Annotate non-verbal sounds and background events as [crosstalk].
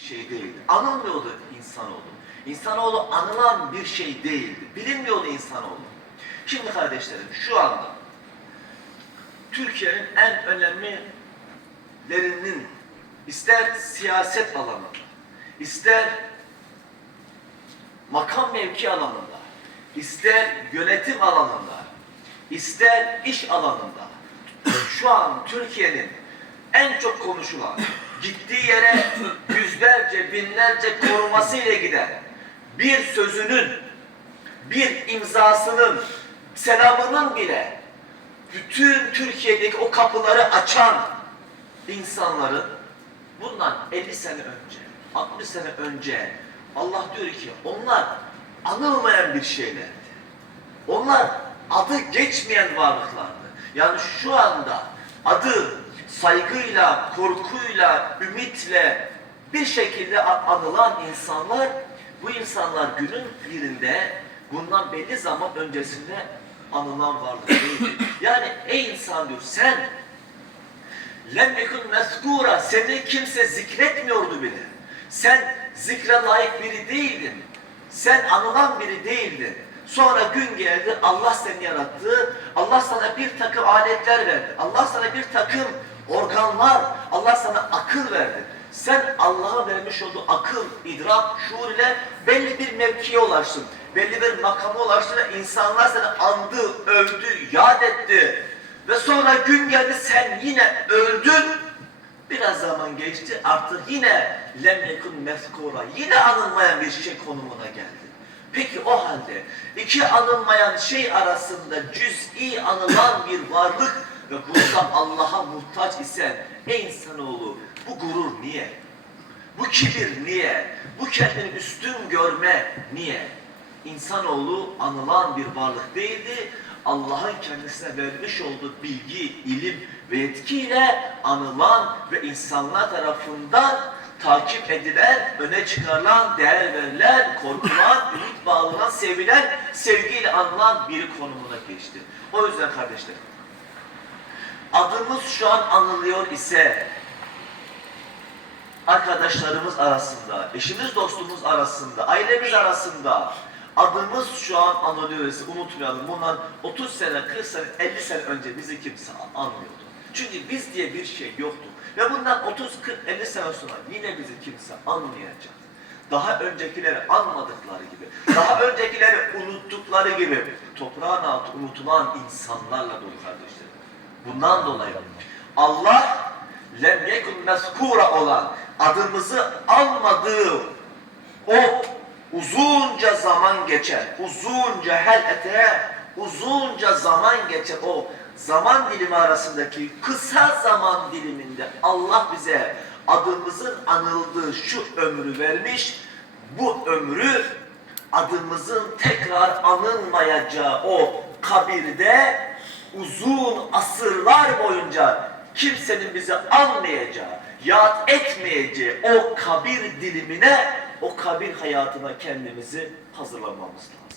şey değildi. Anılmıyordu insanoğlu. İnsanoğlu anılan bir şey değildi. Bilinmiyordu insanoğlu. Şimdi kardeşlerim şu anda Türkiye'nin en önemlilerinin ister siyaset alanında, ister makam mevki alanında, ister yönetim alanında, ister iş alanında şu an Türkiye'nin en çok konuşulan, gittiği yere yüzlerce, binlerce korumasıyla giden bir sözünün, bir imzasının, selamının bile bütün Türkiye'deki o kapıları açan insanların bundan 50 sene önce, 60 sene önce Allah diyor ki onlar anılmayan bir şeylerdi. Onlar adı geçmeyen varlıklardı. Yani şu anda adı saygıyla, korkuyla, ümitle bir şekilde anılan insanlar bu insanlar günün birinde bundan belli zaman öncesinde anılan varlık. [clears throat] Yani ey insan diyor sen lem yekun meskura seni kimse zikretmiyordu bile. Sen zikre layık biri değildin. Sen anılan biri değildin. Sonra gün geldi Allah seni yarattı. Allah sana bir takım aletler verdi. Allah sana bir takım organlar, Allah sana akıl verdi. Sen Allah'a vermiş olduğu akıl, idrak, şuur ile belli bir mevkiye ulaştın. Belli bir makama ulaştın ve insanlar seni andı, övdü, yad etti. Ve sonra gün geldi sen yine öldün. Biraz zaman geçti artık yine lem yekun mezkura yine anılmayan bir şey konumuna geldi. Peki o halde iki anılmayan şey arasında cüz'i anılan bir varlık ve burada Allah'a muhtaç isen ey insanoğlu bu gurur niye? Bu kibir niye? Bu kendini üstün görme niye? İnsanoğlu anılan bir varlık değildi. Allah'ın kendisine vermiş olduğu bilgi, ilim ve yetkiyle anılan ve insanlar tarafından takip edilen, öne çıkarılan, değer verilen, korkulan, [laughs] ümit bağlanan, sevilen, sevgiyle anılan bir konumuna geçti. O yüzden kardeşlerim, adımız şu an anılıyor ise arkadaşlarımız arasında, eşimiz dostumuz arasında, ailemiz arasında adımız şu an anılıyorsa unutmayalım. Bundan 30 sene, 40 sene, 50 sene önce bizi kimse anmıyordu. Çünkü biz diye bir şey yoktu. Ve bundan 30, 40, 50 sene sonra yine bizi kimse anmayacak. Daha öncekileri anmadıkları gibi, daha öncekileri unuttukları gibi toprağın altı unutulan insanlarla dolu kardeşlerim. Bundan dolayı Allah lem yekun meskura olan adımızı almadığı o uzunca zaman geçen, uzunca hel ete, uzunca zaman geçen o zaman dilimi arasındaki kısa zaman diliminde Allah bize adımızın anıldığı şu ömrü vermiş, bu ömrü adımızın tekrar anılmayacağı o kabirde uzun asırlar boyunca kimsenin bizi anmayacağı, yad etmeyeceği o kabir dilimine, o kabir hayatına kendimizi hazırlamamız lazım.